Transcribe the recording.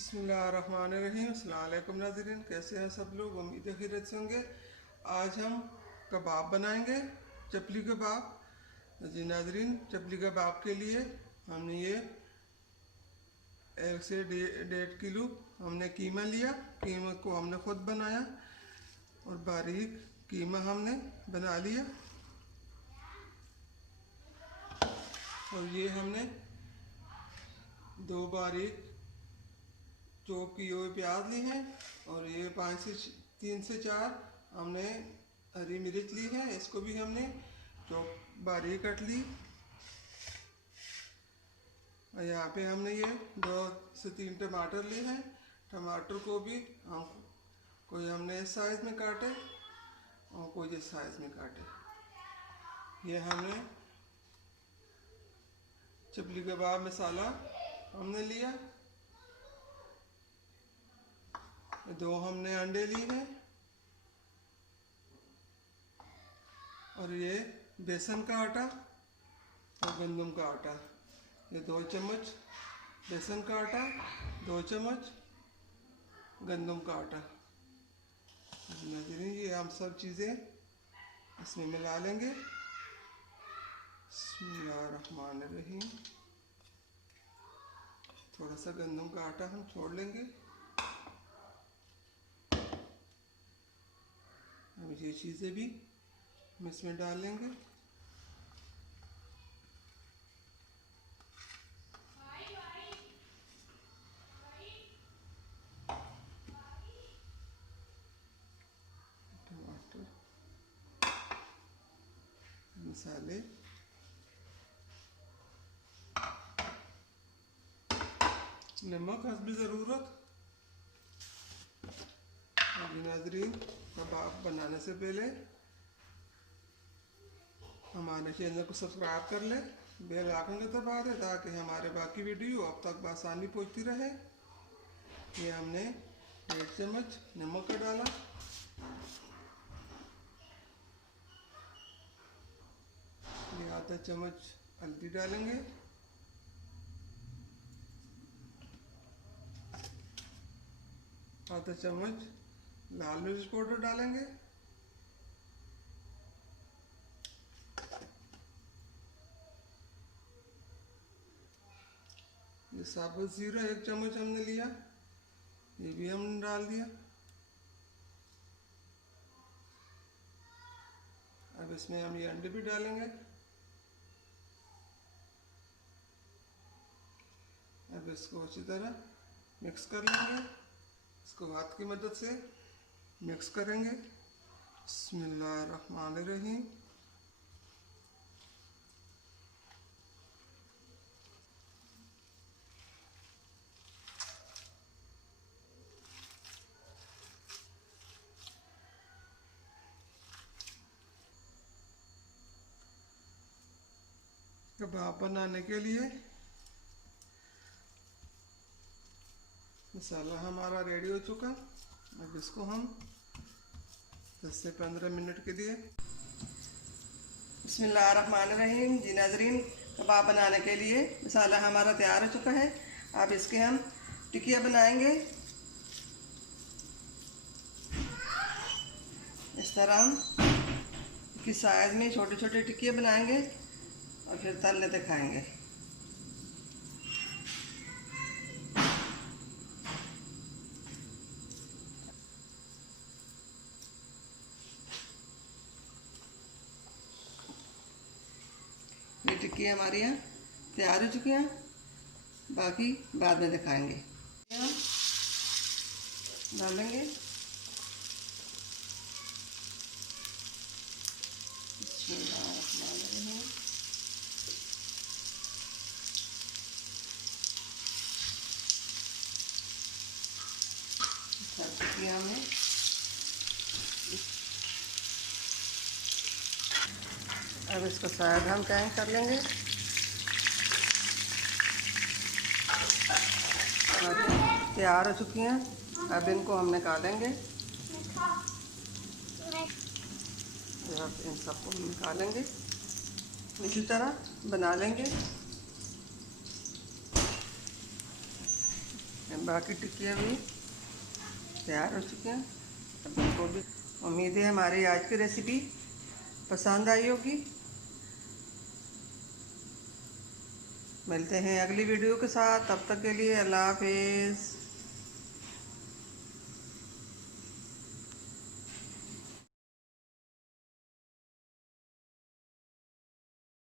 बिस्मिल्लाहिर्रहमानिर्रहीम। अस्सलाम वालेकुम नाज़रीन, कैसे हैं सब लोग? उम्मीद है खैरियत से होंगे। आज हम कबाब बनाएंगे, चपली कबाब। जी नाज़रीन, चपली कबाब के लिए हमने ये 1 से 1.5 किलो हमने कीमा लिया। कीमा को हमने खुद बनाया और बारीक कीमा हमने बना लिया। और ये हमने 2 बारीक चॉप किए हुए प्याज ली हैं और ये 3 से 4 हमने हरी मिर्च ली है। इसको भी हमने चॉप बारीक कट ली। और यहाँ पे हमने ये 2 से 3 टमाटर लिए हैं। टमाटर को भी हम कोई हमने इस साइज़ में काटे और कोई इस साइज़ में काटे। ये हमने चपली कबाब मसाला हमने लिया। 2 हमने अंडे लिए हैं और ये बेसन का आटा और गंदम का आटा। ये 2 चम्मच बेसन का आटा, 2 चम्मच गंदम का आटा। नाज़रीन, ये हम सब चीज़ें इसमें मिला लेंगे। बिस्मिल्लाहिर्रहमानिर्रहीम। थोड़ा सा गंदम का आटा हम छोड़ लेंगे। अब ये चीज़ें भी हम इसमें डाल लेंगे। टमाटर, मसाले, नमक हस्ब ज़रूरत। नाज़रीन, कबाब बनाने से पहले हमारे चैनल को सब्सक्राइब कर लें, बेल आइकन को दबा दें ताकि हमारे बाकी वीडियो अब तक आसानी पहुंचती रहे। ये हमने 1 चम्मच नमक का डाला। ये आधा चम्मच हल्दी डालेंगे। आधा चम्मच लाल मिर्च पाउडर डालेंगे। ये साबुत ज़ीरा 1 चम्मच हमने लिया, ये भी हमने डाल दिया। अब इसमें हम ये अंडे भी डालेंगे। अब इसको अच्छी तरह मिक्स कर लेंगे। इसको हाथ की मदद से मिक्स करेंगे। बिस्मिल्लाहिर्रहमानिर्रहीम। कबाब बनाने के लिए मसाला हमारा रेडी हो चुका। अब इसको हम 10 से 15 मिनट के लिए। बिस्मिल्लाहिर्रहमानिर्रहीम। जी नाज़रीन, कबाब बनाने के लिए मसाला हमारा तैयार हो चुका है। अब इसके हम टिकिया बनाएंगे। इस तरह हम की साइज़ में छोटे छोटे टिकिया बनाएंगे और फिर तलने दिखाएंगे। ये टिक्की हमारी यहाँ तैयार हो चुकी हैं, बाकी बाद में दिखाएंगे। डालेंगे टिक्कियाँ हमने। अब इसको शायद हम टैंक कर लेंगे। तैयार हो चुकी हैं। अब इनको हम निकालेंगे। अब इन सबको निकालेंगे, इसी तरह बना लेंगे। बाकी टिक्कियाँ भी तैयार हो चुकी हैं। अब इनको भी उम्मीद है हमारी आज की रेसिपी पसंद आई होगी। मिलते हैं अगली वीडियो के साथ, तब तक के लिए अल्लाह हाफिज़।